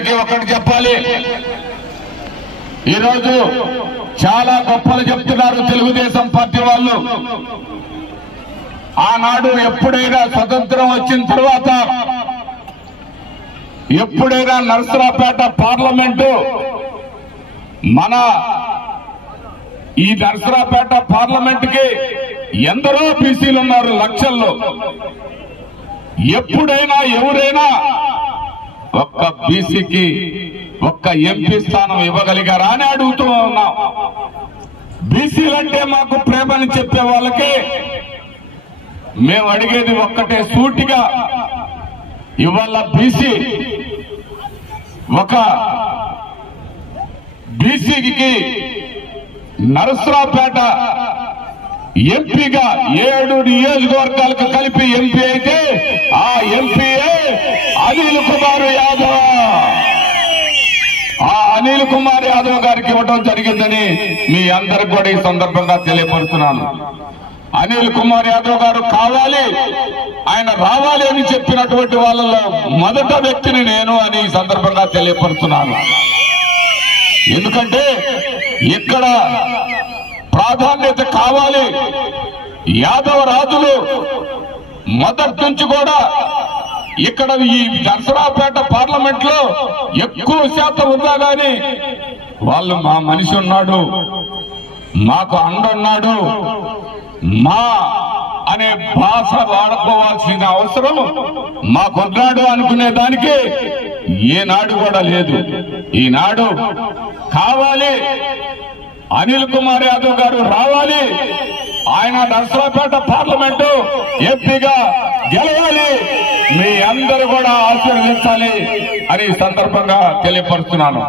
ఒకటి చెప్పాలి, ఈరోజు చాలా గొప్పలు చెప్తున్నారు తెలుగుదేశం పార్టీ వాళ్ళు. ఆనాడు ఎప్పుడైనా స్వతంత్రం వచ్చిన తర్వాత ఎప్పుడైనా నరసరావుపేట పార్లమెంటు మన ఈ నరసరావుపేట పార్లమెంట్ కి ఎందరో బీసీలు ఉన్నారు లక్షల్లో. ఎప్పుడైనా ఎవరైనా ఒక్క బీసీకి ఒక్క ఎంపీ స్థానం ఇవ్వగలిగారా అని అడుగుతూ ఉన్నాం. బీసీలంటే మాకు ప్రేమని చెప్పే వాళ్ళకి మేము అడిగేది ఒక్కటే సూటిగా, ఇవాళ బీసీ ఒక బీసీకి నరసరావుపేట ఎంపీగా 7 నియోజకవర్గాలకు కలిపి ఎంపీ అయితే ఆ ఎంపీఏ అనిల్ కుమార్ యాదవ్. ఆ అనిల్ కుమార్ యాదవ్ గారికి ఇవ్వడం జరిగిందని మీ అందరికి కూడా ఈ సందర్భంగా తెలియపరుస్తున్నాను. అనిల్ కుమార్ యాదవ్ గారు కావాలి, ఆయన రావాలి అని చెప్పినటువంటి వాళ్ళలో మొదట వ్యక్తిని నేను అని ఈ సందర్భంగా తెలియపరుస్తున్నాను. ఎందుకంటే ఇక్కడ ప్రాధాన్యత కావాలి. యాదవ రాజులు మొదటి నుంచి కూడా ఇక్కడ ఈ నరసరావుపేట పార్లమెంట్ లో ఎక్కువ శాతం ఉందా గాని వాళ్ళు మా మనిషి ఉన్నాడు, మాకు అండున్నాడు, మా అనే భాష వాడుకోవాల్సిన అవసరం మాకున్నాడు అనుకునే దానికి ఏనాడు కూడా లేదు. ఈనాడు కావాలి, అనిల్ కుమార్ యాదవ్ గారు రావాలి, ఆయన నరసరావుపేట పార్లమెంటు ఎంపీగా గెలవాలి, మీ అందరూ కూడా ఆశీర్వదించాలి అని సందర్భంగా తెలియపరుస్తున్నాను.